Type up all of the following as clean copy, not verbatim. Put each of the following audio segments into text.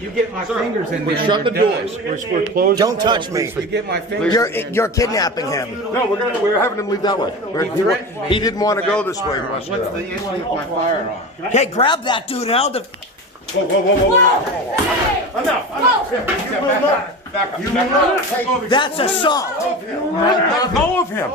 You get my fingers in there. Shut the doors. We're closing. Don't touch me. You get my fingers. You're kidnapping him. No, we're having him leave that way. He didn't want to go this way. What's the issue with my firearm? Hey, grab that dude and I'll Whoa. Enough. Back up. That's assault. Let go of him.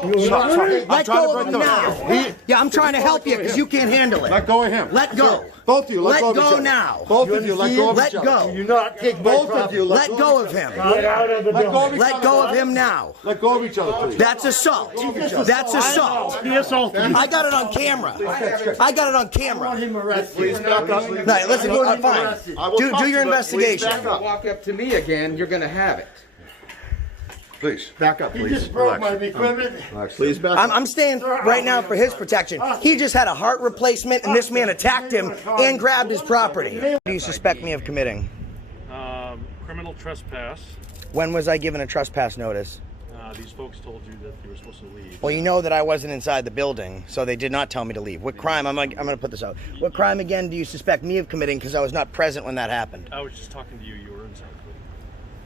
Let go of him now. Yeah, I'm trying to help you because you can't handle it. Let go of him. Let go. Both of you, let go of each other. Let go now. Both of you, let go of each other. Let go. You not take both of you. Let go of him. Let go of him now. Let go of each other, please. That's assault. That's assault. He assaulted me. I got it on camera. I got it on camera. Please back up. All right, listen, fine. Do your investigation. If you walk up to me again, you're gonna have it. Please back up, please. He just broke my equipment. Please back up. I'm staying right now for his protection. He just had a heart replacement and this man attacked him and grabbed his property. What do you suspect me of committing? Criminal trespass. When was I given a trespass notice? These folks told you that you were supposed to leave. Well, you know that I wasn't inside the building, so they did not tell me to leave. What crime, I'm going to put this out. What crime, again, do you suspect me of committing because I was not present when that happened? I was just talking to you. You were inside.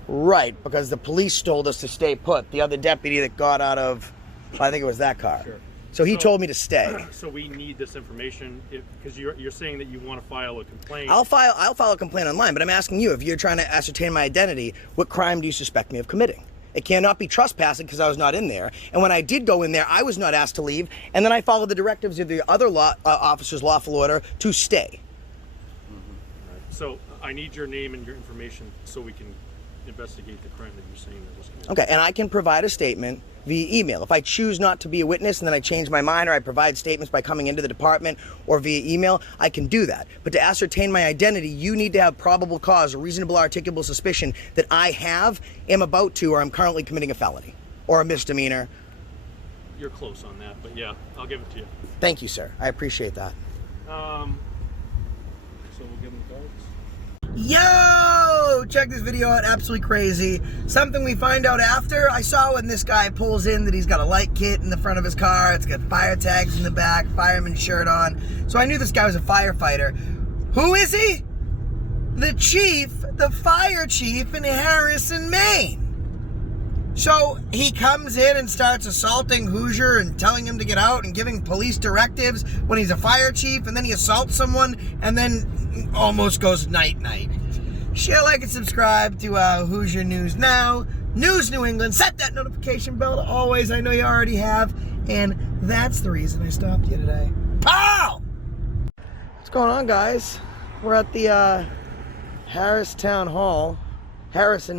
Right, because the police told us to stay put. The other deputy that got out of, I think it was that car. Sure. So he told me to stay. So we need this information because you're saying that you want to file a complaint. I'll file a complaint online, but I'm asking you, if you're trying to ascertain my identity, what crime do you suspect me of committing? It cannot be trespassing because I was not in there. And when I did go in there, I was not asked to leave. And then I followed the directives of the other officer's lawful order to stay. Right. So I need your name and your information so we can investigate the crime that you're saying that was committed. Okay, and I can provide a statement via email. If I choose not to be a witness and then I change my mind, or I provide statements by coming into the department or via email, I can do that. But to ascertain my identity, you need to have probable cause or reasonable articulable suspicion that I am about to, or I'm currently committing a felony or a misdemeanor. You're close on that, but yeah, I'll give it to you. Thank you, sir. I appreciate that. So we'll give them the cards. Yo! Check this video out, absolutely crazy. Something we find out after. I saw when this guy pulls in that he's got a light kit in the front of his car. It's got fire tags in the back, fireman shirt on. So I knew this guy was a firefighter. Who is he? The chief, the fire chief in Harrison, Maine. So he comes in and starts assaulting Hoosier and telling him to get out and giving police directives when he's a fire chief, and then he assaults someone and then almost goes night-night. Share, like, and subscribe to Hoosier News Now, News New England. Set that notification bell to always. I know you already have. And that's the reason I stopped you today. Pow! What's going on, guys? We're at the Harrison,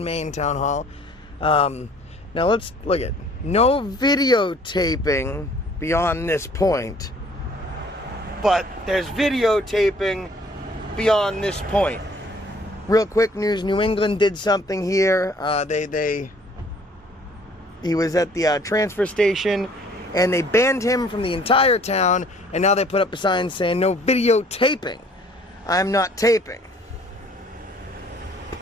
Maine Town Hall. Now let's look at no videotaping beyond this point, but there's videotaping beyond this point. Real quick news: New England did something here. He was at the transfer station, and they banned him from the entire town. And now they put up a sign saying no videotaping. I'm not taping.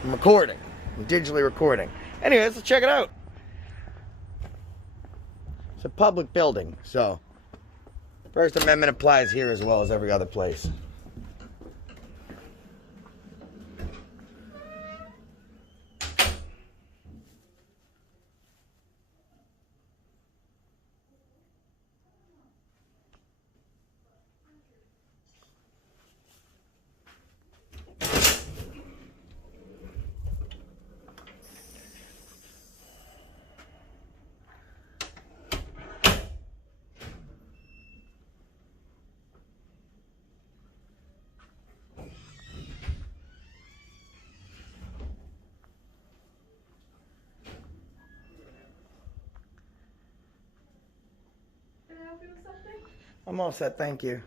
I'm recording. I'm digitally recording. Anyways, let's check it out. It's a public building, so First Amendment applies here as well as every other place. I'm all set, thank you.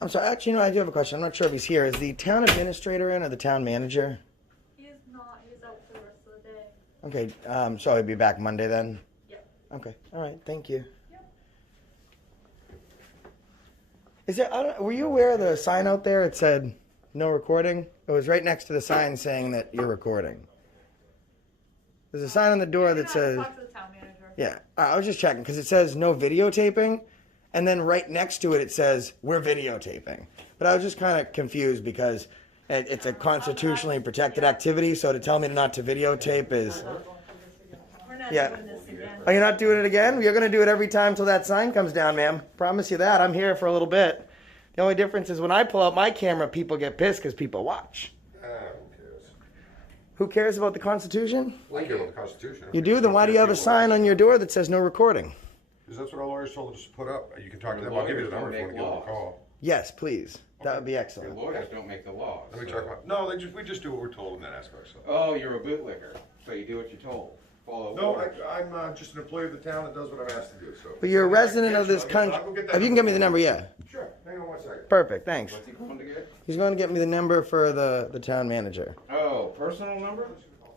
I'm sorry, actually, no, I do have a question. I'm not sure if he's here. Is the town administrator in or the town manager? He is not. He's out for the rest of the day. Okay, so he'll be back Monday then? Yep. Okay, all right, thank you. Yep. Is there, were you aware of the sign out there? It said no recording? It was right next to the sign saying that you're recording. There's a sign on the door that says... Talk to the town manager. Yeah, I was just checking because it says no videotaping, and then right next to it it says we're videotaping. But I was just kind of confused because it's a constitutionally protected activity, so to tell me not to videotape is... We're not Yeah. doing this again. Are you not doing it again? You're going to do it every time till that sign comes down, ma'am. Promise you that. I'm here for a little bit. The only difference is when I pull out my camera, people get pissed because people watch. Who cares? Who cares about the Constitution? I care about the Constitution. You do? Then why do you have a sign on your door that says no recording? Because that's what our lawyers told us to put up. You can talk to them. I'll give you the number if you want to give them a call. Yes, please. That would be Your excellent. lawyers don't make the laws. Let me so- talk about. No, we just do what we're told in that aspect. So. Oh, you're a bootlicker, so you do what you're told. Follow No, orders. I'm just an employee of the town that does what I'm asked to do. So. But you're a resident of this I'll country. go get that If you can get me the number, yeah. Sure. Hang on one second. Perfect, thanks. What's he going to get? He's going to get me the number for the town manager. Oh, personal number?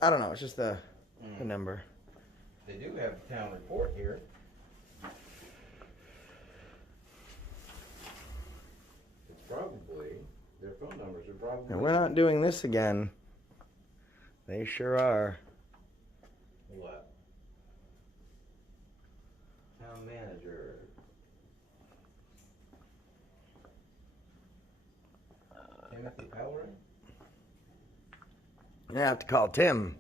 I don't know, it's just the number. They do have the town report here. It's probably, their phone numbers are probably. And we're not doing this again. They sure are. What? Town manager. Timothy Pellerin? You're gonna have to call Tim.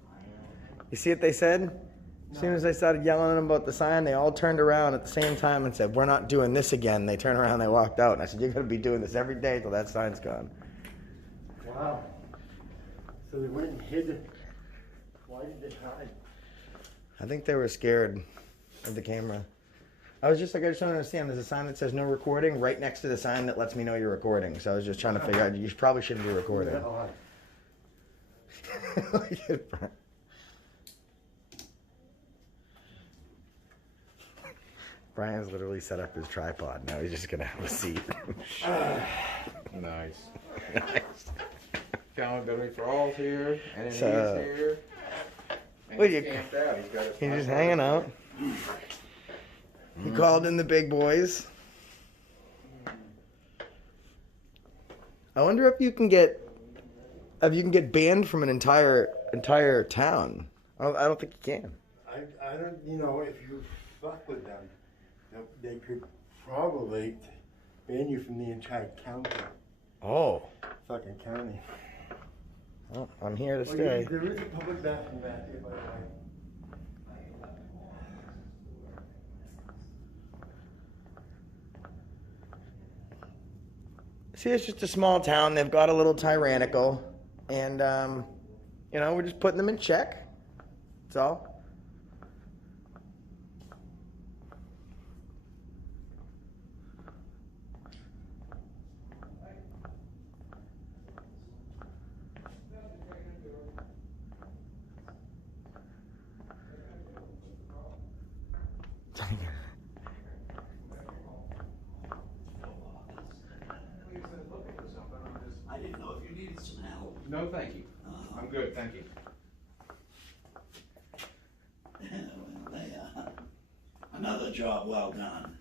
You see what they said? As soon as I started yelling at them about the sign, they all turned around at the same time and said, "We're not doing this again." They turned around and they walked out. And I said, "You're gonna be doing this every day till that sign's gone." Wow. So they went and hid it. Why did they hide? I think they were scared of the camera. I was just like, I just don't understand. There's a sign that says no recording right next to the sign that lets me know you're recording. So I was just trying to figure out, you probably shouldn't be recording. Oh, Brian's literally set up his tripod. Now he's just gonna have a seat. Nice. Accountability for all's here, and then So- he's here. And Well, he's you- camped out. He's got his He's just tripod. hanging out. He called in the big boys. I wonder if you can get banned from an entire town. I don't think you can. I don't, if you fuck with them, they could probably ban you from the entire county. Oh, Fucking county. well, I'm here to Well, stay. there is a public bathroom back there, by the way. See, it's just a small town. They've got a little tyrannical, and we're just putting them in check. That's all. I didn't know if you needed some help. No, thank you. I'm good, thank you. Another job well done.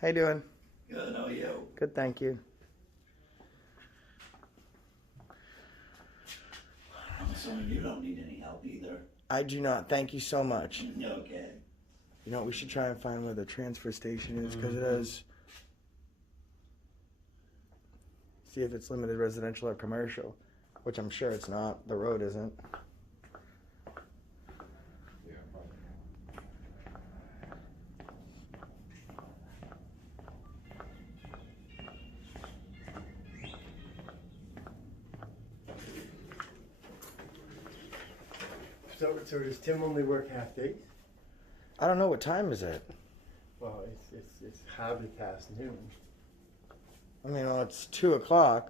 How you doing? Good, how are you? Good, thank you. I'm assuming you don't need any help either. I do not. Thank you so much. Okay. You know, we should try and find where the transfer station is because it is. See if it's limited residential or commercial, which I'm sure it's not. The road isn't. So does Tim only work half days? I don't know what time is it. Well, it's hardly past noon. I mean, well, it's 2:00.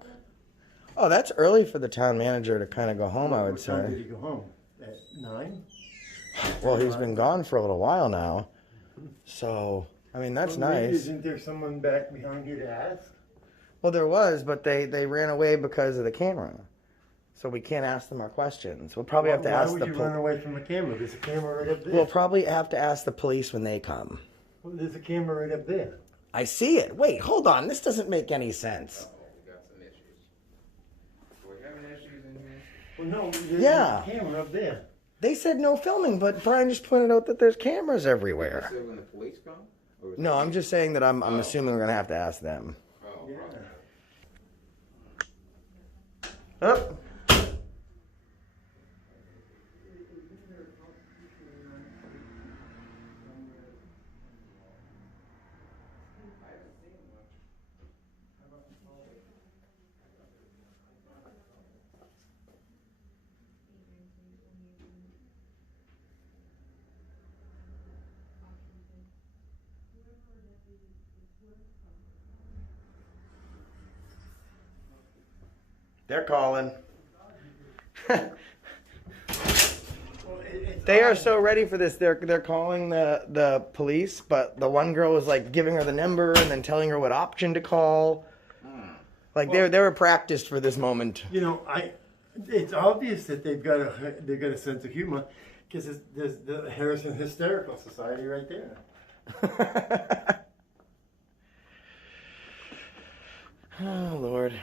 Oh, that's early for the town manager to kind of go home, I would What time did say. he go home? At 9? Well, he's been gone for a little while now. So, I mean, that's Well, maybe nice. Isn't there someone back behind here to ask? Well, there was, but they ran away because of the camera. So we can't ask them our questions. We'll probably have to Why ask would the you police. run away from a camera? There's a camera right up there. We'll probably have to ask the police when they come. Well, there's a camera right up there. I see it. Wait, hold on. This doesn't make any sense. We got some issues. We're having issues in here. Well, no, there's Yeah. a camera up there. They said no filming, but Brian just pointed out that there's cameras everywhere. So when the police come? Or was No, it- I'm just saying that I'm assuming we're gonna have to ask them. Oh, Oh. They're calling. They are so ready for this. They're calling the police, but the one girl was like giving her the number and then telling her what option to call. Like they were practiced for this moment. You know, it's obvious that they've got a sense of humor, because there's the Harrison Hysterical Society right there. Oh Lord.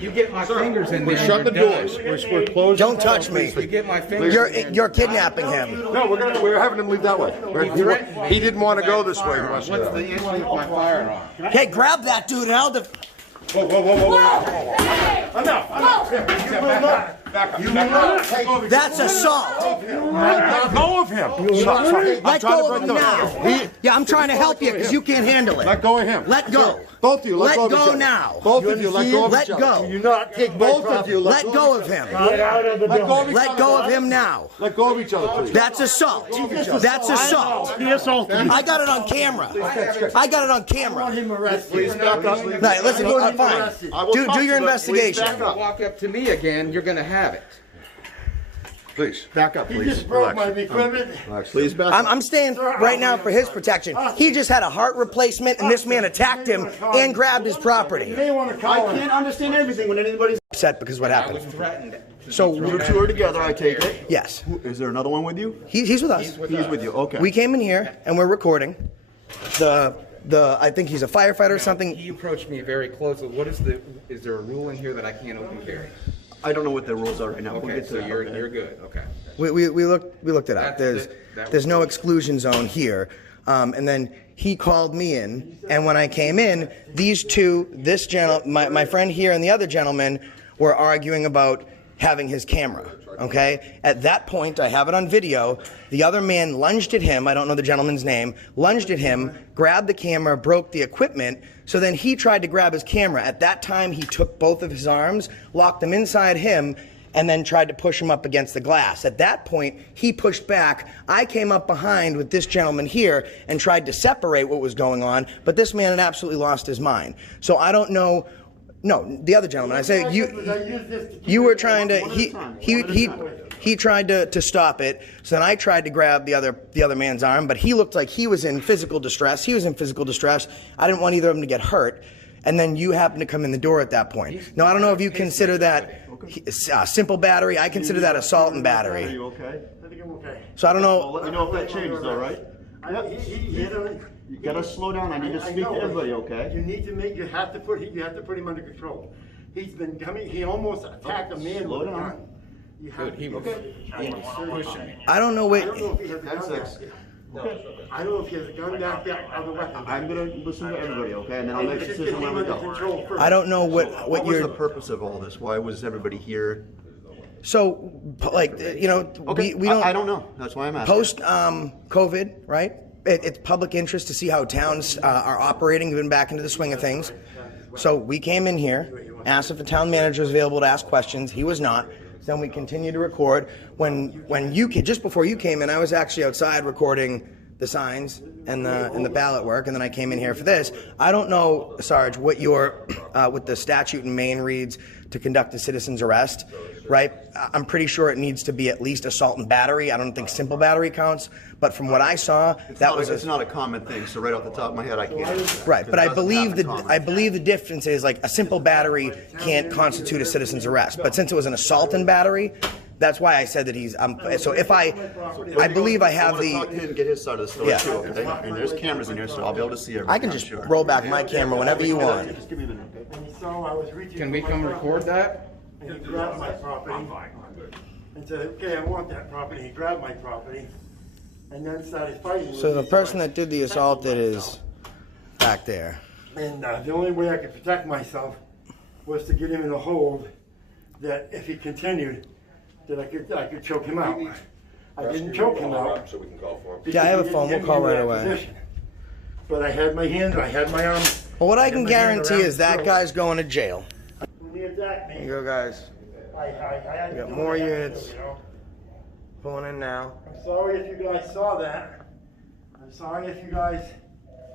You get my fingers in there. Shut the doors. We're closing. Don't touch me. You get my fingers. You're kidnapping him. No, we're having him leave that way. He didn't want to go this way. He wants to What's go. the issue with my firearm? Hey, grab that dude and I'll Whoa, whoa, whoa, whoa. Enough. Back up. That's assault. Let go of him. Let go of him now. Yeah, I'm trying to help you because you can't handle it. Let go of him. Let go. Both of you, let go of each go other. now. Both of you, let go of Let each go. other. You not take Both of you, Let go of him. Get out of the Let go of each Let other. go of him now. Let go of each other, please. That's assault. That's assault. He assaulted you. I got it on camera. I got it on camera. him arrested. Please back up. Right, listen, fine. Do your investigation. If you walk up to me again, you're gonna have it. Please, back up, He please. just broke my equipment. Please back up. I'm staying right now for his protection. He just had a heart replacement and this man attacked him and grabbed his property. You may want to call him. Understand everything when anybody's. Upset because what I was happened. threatened. So, You two are together, I take it. yes, Is there another one with you? he's with us. He's with you, okay. We came in here and we're recording. I think he's a firefighter or something. He approached me very closely. Is there a rule in here that I can't open carry? I don't know what the rules are right now. We'll Okay, get to so that. you're good, okay. We looked it up. There's no exclusion zone here. And then he called me in, and when I came in, these two, my friend here and the other gentleman, were arguing about having his camera. Okay? At that point, I have it on video. The other man lunged at him. I don't know the gentleman's name. Lunged at him, grabbed the camera, broke the equipment. So then he tried to grab his camera. At that time, he took both of his arms, locked them inside him, and then tried to push him up against the glass. At that point, he pushed back. I came up behind with this gentleman here and tried to separate what was going on, but this man had absolutely lost his mind. So I don't know. No, the other gentleman. I say you were trying to. He tried to stop it. So then I tried to grab the other man's arm, but he looked like he was in physical distress. He was in physical distress. I didn't want either of them to get hurt. And then you happened to come in the door at that point. Now I don't know if you consider that simple battery. I consider that assault and Are battery. you okay? I think I'm okay. So I don't Well, know. let me know if that changes, all right? He You gotta slow down. I need to speak to everybody, okay? You have to put him under control. He's been coming, he almost attacked a man Slow with a down. gun. You have He to. was pushing me. I don't know I don't know what. if he has a gun back there. I don't know if he has a gun back there or the weapon. I'm gonna listen to everybody, okay? And then I'll make a Just decision get when him we under go. control first. I don't know what What was the you're. purpose of all this? Why was everybody here? So like Okay, we don't. I don't know. That's why I'm asking. Post COVID, right? It's public interest to see how towns are operating, even back into the swing of things. So we came in here, asked if the town manager was available to ask questions. He was not. Then we continued to record. When you just before you came in, I was actually outside recording the signs and the ballot work, and then I came in here for this. I don't know, Sarge, what what the statute in Maine reads to conduct a citizen's arrest, right? I'm pretty sure it needs to be at least assault and battery. I don't think simple battery counts, but from what I saw, It's not a common thing, so right off the top of my head, I can't. right. But I It doesn't believe happen common. I believe the difference is like a simple battery can't constitute a citizen's arrest, but since it was an assault and battery, that's why I said that he's. So if I believe I have I wanna talk to the. him and get his side of the story Yeah. too, okay? And there's cameras in here, so I'll be able to see everything. I can I'm just sure. roll back my camera whenever you want. Just give me a minute, okay? And he saw I was reaching. Can we for my come property, record that? And he grabbed my property. And said, okay, I want that property. He grabbed my property. And then started fighting. So with the me, person I that did the assault is back there. And the only way I could protect myself was to get him in a hold that if he continued, that I could choke him out. I didn't choke him out. So we can call for him. because Yeah, I have he a phone. didn't We'll get me call in right that away. position. But I had my hand, I had my arm. Well, what I had can my hand guarantee around is that his guy's going to jail. throat. When he attacked me, Here you go, guys. I had to got do more what I had to units. do, you know? Pulling in now. I'm sorry if you guys saw that. I'm sorry if you guys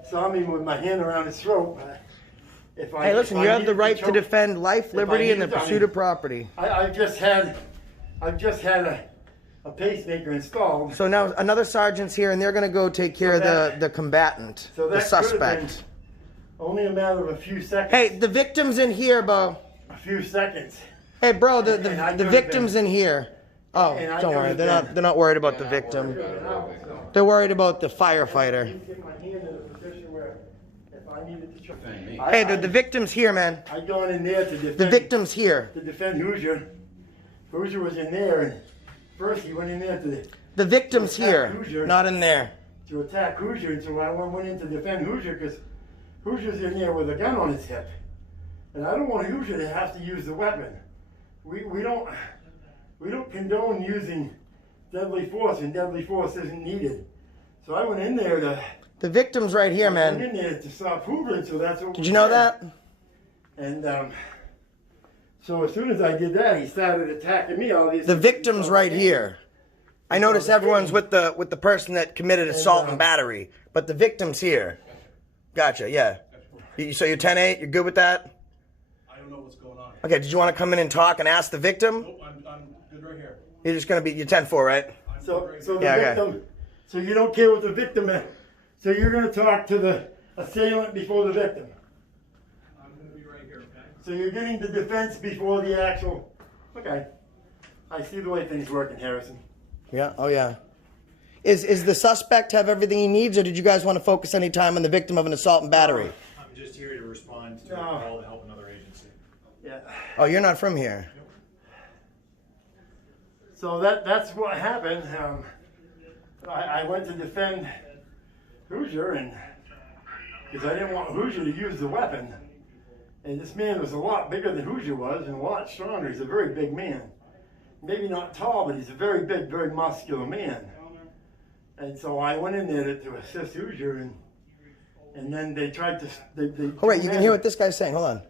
saw me with my hand around his throat. But if I, Hey, listen, if you I have the needed right to choke- defend life, liberty, and the needed to, I pursuit mean- of property. I've just had a pacemaker installed. So now another sergeant's here, and they're going to go take care of the combatant, So the that could have suspect. been only a matter of a few seconds. Hey, the victim's in here, Bo. A few seconds. Hey, bro, And I the could've victim's been- in here. Oh, and I don't worry. could've They're been- not worried about the victim. They're worried about the firefighter. Get my hand in a position where if I needed to choke. Hey, the victim's here, man. I gone in there to defend. The victim's here. To defend Hoosier. Hoosier was in there, and first he went in there The victim's here, Hoosier. not in there. to attack Hoosier, and so I went in to defend Hoosier because Hoosier's in there with a gun on his hip, and I don't want Hoosier to have to use the weapon. We don't condone using deadly force, and deadly force isn't needed. So I went in there to. The victim's right here, Went man. in there to stop Hoover, so that's what. Did we you know did. that? And so as soon as I did that, he started attacking me. All these. The victim's right here. I notice everyone's with the person that committed assault and battery, but the victim's here. Gotcha. Yeah. So you're 10-8. You're good with that? I don't know what's going on. Okay. Did you want to come in and talk and ask the victim? Nope, I'm good right here. You're just gonna be. You're 10-4, right? So the Yeah, okay. victim. So you don't care what the victim is. So you're going to talk to the assailant before the victim. I'm gonna be right here, okay? So you're getting the defense before the actual. Okay. I see the way things work in Harrison. Yeah. Oh yeah. Is the suspect have everything he needs, or did you guys want to focus any time on the victim of an assault and battery? I'm just here to respond to No. a call to help another agency. Yeah. Oh, you're not from here. So that's what happened. I went to defend Hoosier, and because I didn't want Hoosier to use the weapon. And this man was a lot bigger than Hoosier was, and a lot stronger. He's a very big man. Maybe not tall, but he's a very big, very muscular man. And so I went in there to assist Hoosier, and then they tried to. They Oh wait, you can hear what this guy's saying. Hold on.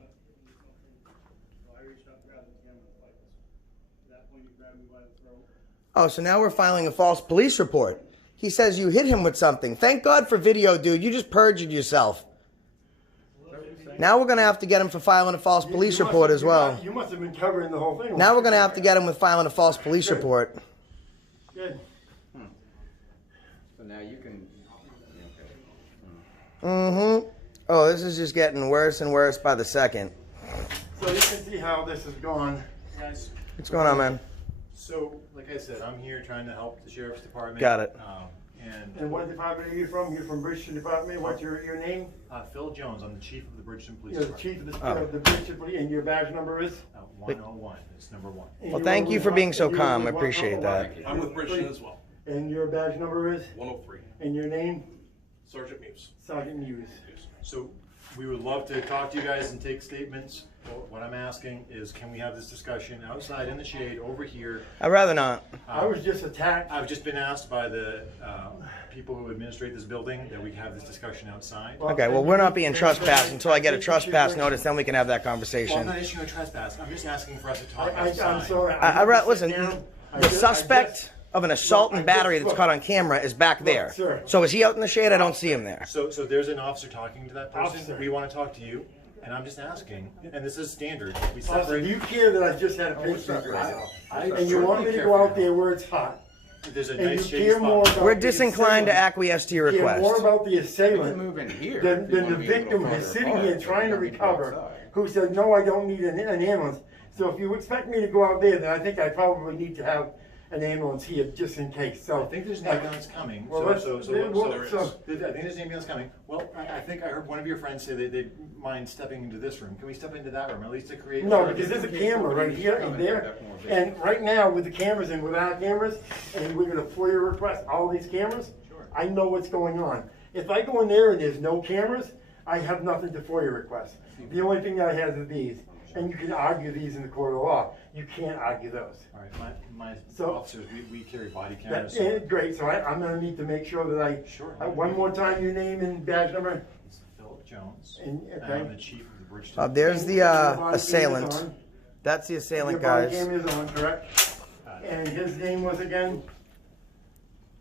Oh, so now we're filing a false police report. He says you hit him with something. Thank God for video, dude. You just perjured yourself. Now we're going to have to get him for filing a false police report as well. You must have been covering the whole thing. Now we're going to have to get him with filing a false police report. Good. So now you can. Mm-hmm. Oh, this is just getting worse and worse by the second. So you can see how this has gone. Guys, What's going on, man? so like I said, I'm here trying to help the sheriff's department. Got it. And what department are you from? You're from Bridgeton Department. What's your name? Phil Jones, I'm the chief of the Bridgeton Police You're the Department. chief Oh. of the Bridgeton Police, and your badge number is? 101, it's number 1. And Well, you thank were you with for what- being so you were calm. with I what appreciate number? that. I'm with Bridgeton as well, And your badge number is? 103, And your name? Sergeant Muse. Sergeant Muse. So we would love to talk to you guys and take statements. What I'm asking is, can we have this discussion outside in the shade over here? I'd rather not. I was just attacked. I've just been asked by the people who administrate this building that we have this discussion outside. Okay, well, we're not being trespassed until I get a trespass notice, then we can have that Well, I'm conversation. not issuing a trespass. I'm just asking for us to talk I'm outside. sorry. Listen, the suspect of an assault and battery that's caught on camera is back there. sir. So is he out in the shade? I don't see him there. So there's an officer talking to that person. Officer. We want to talk to you, and I'm just asking, and this is standard. We Officer, separate. do you care that I just had a pacemaker? I And you want me to go out there where it's hot? There's a And nice you shady care more spot. about We're the disinclined to assailant- acquiesce to your care more request. about the You can assailant move in here. than if you the wanna be a little victim further who's sitting apart, here but trying you to don't need to go recover, outside. who said, no, I don't need an ambulance. So if you expect me to go out there, then I think I probably need to have an ambulance here just in case. So I think there's an ambulance coming. Well, So let's- so so- I think there's an ambulance coming. Well, I think I heard one of your friends say they mind stepping into this room. Can we step into that room, at least to create? No, because there's a camera right here and there. And right now, with the cameras and without cameras, and we're gonna FOIA request all these cameras, I know what's going on. If I go in there and there's no cameras, I have nothing to FOIA request. The only thing that I have is these. And you can argue these in the court of law. You can't argue those. All right, my So- officers, we carry body cameras. That's great, so I'm gonna need to make sure that Sure. one more time, your name and badge number. It's Philip Jones, And- and okay. I'm the chief of the Bridgeton. There's the Your body cam is assailant. on. That's the Your assailant, body guys. cam is on, correct? And his name was again,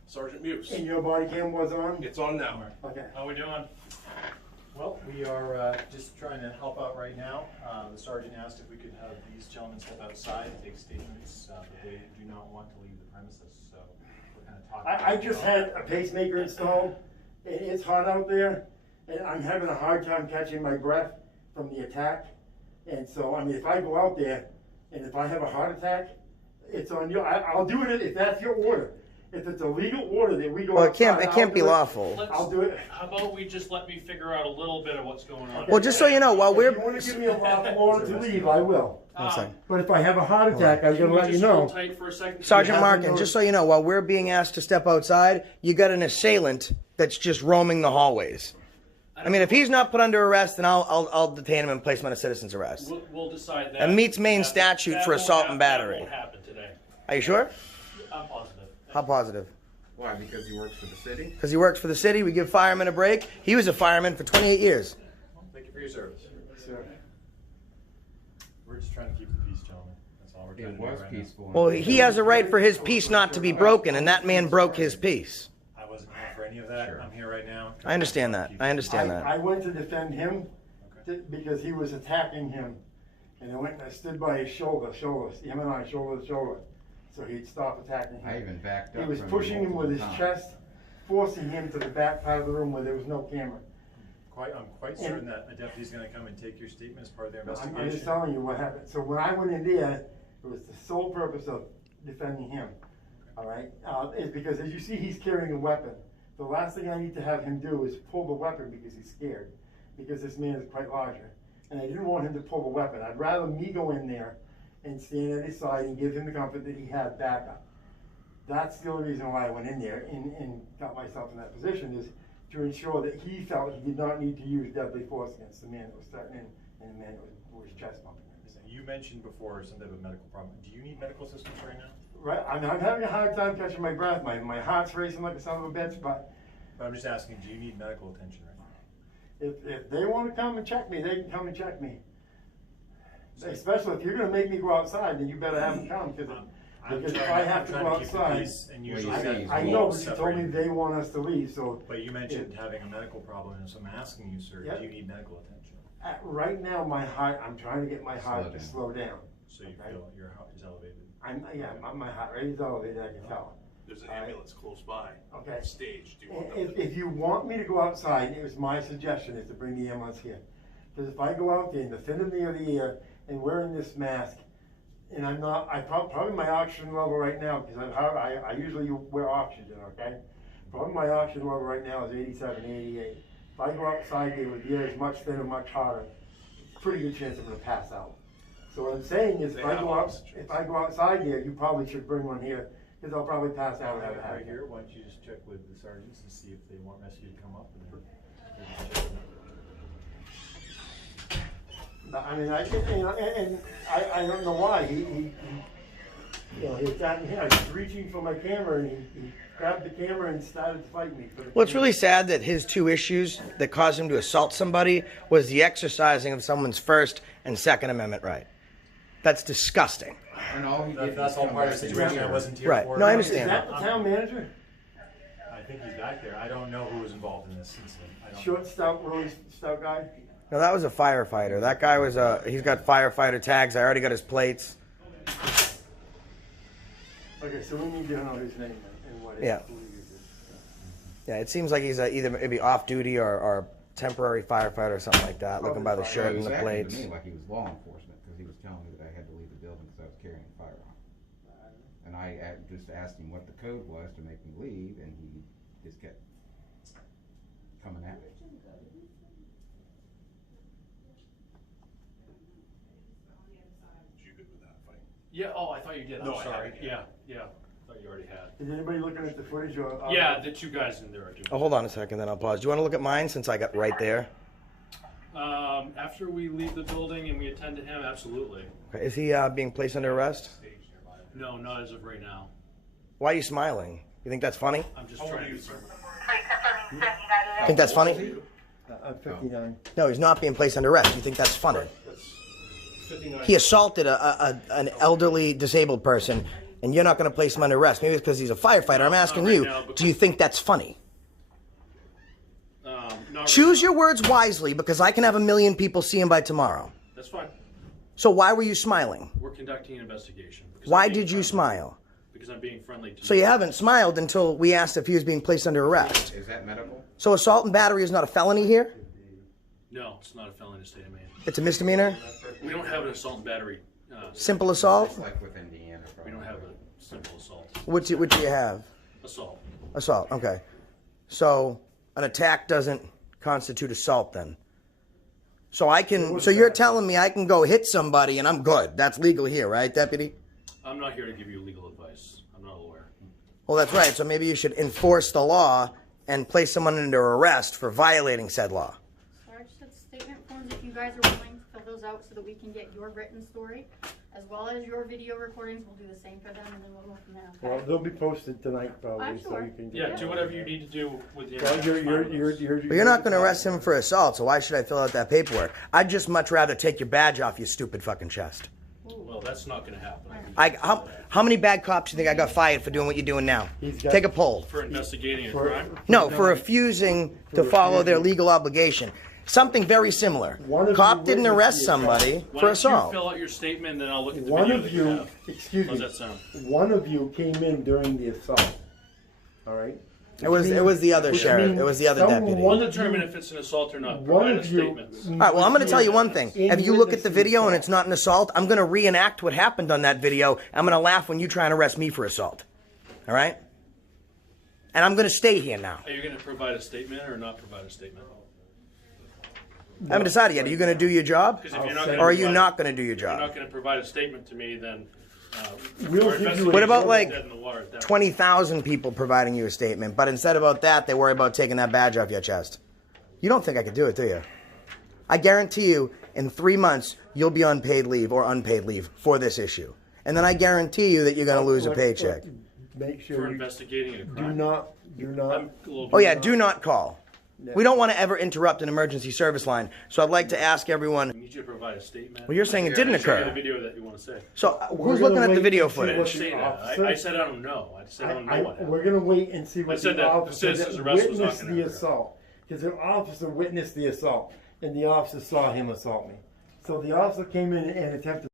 Sergeant Muse. and your body cam was on? It's on now. Okay. How we doing? Well, we are just trying to help out right now. The sergeant asked if we could have these gentlemen step outside and take statements, but they do not want to leave the premises, so we're kind of talking. I just had a pacemaker installed, and it's hot out there, and I'm having a hard time catching my breath from the attack. And so, I mean, if I go out there, and if I have a heart attack, it's on you. I'll do it if that's your order. If it's a legal order that we go Well, outside, it can't be I'll do it. lawful. I'll do it. How about we just let me figure out a little bit of what's going on? Well, just so you know, while If we're you wanna give me a lawful order to leave, I will. One second. But if I have a heart attack, I'm Can gonna we let you just know. hold tight for a second? Sergeant You have to Markin, know- just so you know, while we're being asked to step outside, you got an assailant that's just roaming the hallways. I mean, if he's not put under arrest, then I'll detain him and place him on a citizen's arrest. We'll decide that. It meets main That- statute that for won't assault and happen- battery. That won't happen today. Are you sure? I'm positive. How positive? Why, because he works for the city? Because he works for the city, we give firemen a break. He was a fireman for 28 years. Thank you for your service. Sir. We're just trying to keep the peace, gentlemen. That's all we're trying It to do was right now. peaceful. Well, he has a right for his peace not to be broken, and that man broke his peace. I wasn't here for any of that. Sure. I'm here right now. I understand that. I understand that. I went to defend him because he was attacking him. And I went and I stood by his shoulder, him and I, shoulder to shoulder. So he'd stop attacking him. I even backed up. He was from pushing him with his multiple times. chest, forcing him to the back part of the room where there was no camera. I'm quite certain that a deputy's gonna come and take your statement as part of their I'm just investigation. telling you what happened. So when I went in there, it was the sole purpose of defending him. All right? Is because as you see, he's carrying a weapon. The last thing I need to have him do is pull the weapon because he's scared. Because this man is quite larger. And I didn't want him to pull the weapon. I'd rather me go in there and stand at his side and give him the comfort that he had backup. That's the only reason why I went in there and got myself in that position, is to ensure that he felt he did not need to use deadly force against the man that was threatening and the man that was chest bumping him. You mentioned before some type of medical problem. Do you need medical assistance right now? Right, I mean, I'm having a hard time catching my breath. My heart's racing like a son of a bitch, but But I'm just asking, do you need medical attention right now? if they want to come and check me, they can come and check me. Especially if you're gonna make me go outside, then you better have them come, because if I have to go outside, And Well, usually you that see, I know, involves but you told me separating. they want us to leave, so. But you mentioned having a medical problem, and so I'm asking you, sir, Yep. do you need medical attention? Right now, my heart, I'm trying to get my heart Slow to down. slow down. So you Okay. feel your heart is elevated? My heart rate is elevated, I can tell. There's an All right. ambulance close by. Okay. Stage. Do you want them If you want me to go outside, it was my suggestion is to bring the ambulance here. Because if I go out there in the thin of the air and wearing this mask, and probably my oxygen level right now, because I usually wear oxygen, okay? Probably my oxygen level right now is 87, 88. If I go outside there with the air is much thinner, much hotter, pretty good chance I'm gonna pass out. So what I'm saying is, They if I have go out, oxygen. if I go outside there, you probably should bring one here, because I'll probably pass out and have a heart Right attack. here, why don't you just check with the sergeants and see if they want rescue to come up and then we can check with them. But, I mean, I don't know why, he attacked me, I was reaching for my camera and he grabbed the camera and started to fight me. Well, it's really sad that his two issues that caused him to assault somebody was the exercising of someone's First and Second Amendment right. That's disgusting. And all he did That's was all come part of back the and situation I remember. wasn't here Right. for. No, I Is understand. that the town manager? I think he's back there. I don't know who was involved in this incident. I don't. Short, stout, really stout guy? No, that was a firefighter. That guy was he's got firefighter tags. I already got his plates. Okay, so we need to know his name and what Yeah. who he is. Yeah, it seems like he's either maybe off duty or temporary firefighter or something like that. Looking by the shirt He and was the acting plates. to me like he was law enforcement because he was telling me that I had to leave the building because I was carrying a firearm. And I just asked him what the code was to make me leave, and he just kept coming at me. You good with that fight? Yeah, oh, I thought you did. I'm No, I sorry. haven't. Yeah, yeah. I thought you already had. Is anybody looking at the footage or? Yeah, the two guys in there are doing. Oh, hold on a second, then I'll pause. Do you want to look at mine since I got right there? After we leave the building and we attend to him, absolutely. Okay, is he being placed under arrest? No, not as of right now. Why are you smiling? You think that's funny? I'm just How old trying are you, to. sir? Think that's funny? I'm 59. No, he's not being placed under arrest. You think that's funny? That's 59. He assaulted an elderly disabled person, and you're not going to place him under arrest. Maybe it's because he's a firefighter. I'm asking Not right you, now, because- do you think that's funny? Not Choose right your words wisely, because I can have 1 million people see him by tomorrow. now. That's fine. So why were you smiling? We're conducting an investigation. because Why I'm being did you friendly. smile? Because I'm being friendly to So you haven't smiled until we asked if he was being placed under arrest. Is that medical? So assault and battery is not a felony here? No, it's not a felony to state of Maine. It's a misdemeanor? We don't have an assault and battery. Simple assault? It's like with Indiana. We don't have a simple assault. What do you have? Assault. Assault, okay. So an attack doesn't constitute assault then? So you're telling me I can go hit somebody and I'm good. That's legal here, right, Deputy? I'm not here to give you legal advice. I'm not a lawyer. Well, that's right. So maybe you should enforce the law and place someone under arrest for violating said law. Sarge said statement forms, if you guys are willing to fill those out so that we can get your written story, as well as your video recordings, we'll do the same for them, and then we'll go from there, Well, okay? they'll be posted tonight probably, I'm so sure. you can. Yeah, do whatever you need to do with the Well, But you're not going to arrest him for assault, so why should I fill out that paperwork? I'd just much rather take your badge off your stupid fucking chest. Well, that's not going to happen. How many bad cops do you think I got fired for doing what you're doing now? Take a poll. For investigating a For- crime? No, for refusing to follow their legal obligation. Something very similar. One of Cop you didn't witnessed arrest the somebody Why for don't you assault. fill out your statement, and then I'll look at the One video of that you you, have. excuse How's me, that sound? one of you came in during the assault, all right? It was the other Which sheriff. means It was the other someone- deputy. We'll determine if it's an assault or not. One Provide a of you. statement. All right, well, I'm going to tell you one thing. If you look at the video and it's not an assault, I'm going to reenact what happened on that video. I'm going to laugh when you try and arrest me for assault. All right? And I'm going to stay here now. Are you going to provide a statement or not provide a statement? I haven't decided yet. Are you going to do your job? Because if you're not Or going Or are you not going to do your If you're not job? going to provide a statement to me, then We'll our give you a- investigation What about, is like, dead in the water at that point. 20,000 people providing you a statement, but instead about that, they worry about taking that badge off your chest. You don't think I could do it, do you? I guarantee you, in 3 months, you'll be on paid leave or unpaid leave for this issue. And then I guarantee you that you're going to lose a paycheck. Make for sure you investigating a do crime? not, I'm a little Oh yeah, do not call. We don't want to ever interrupt an emergency service line. So I'd like to ask I everyone. need you to provide a statement. Well, you're saying it didn't Show you the occur. video that you want to say. So We're who's gonna looking at the wait video and see I didn't what footage? say the that. officer- I said I don't know. I said I don't know what happened. We're gonna wait and see I what said the that officer citizen's that arrest was not witnessed gonna the occur. assault. Because the officer witnessed the assault, and the officer saw him assault me. So the officer came in and attempted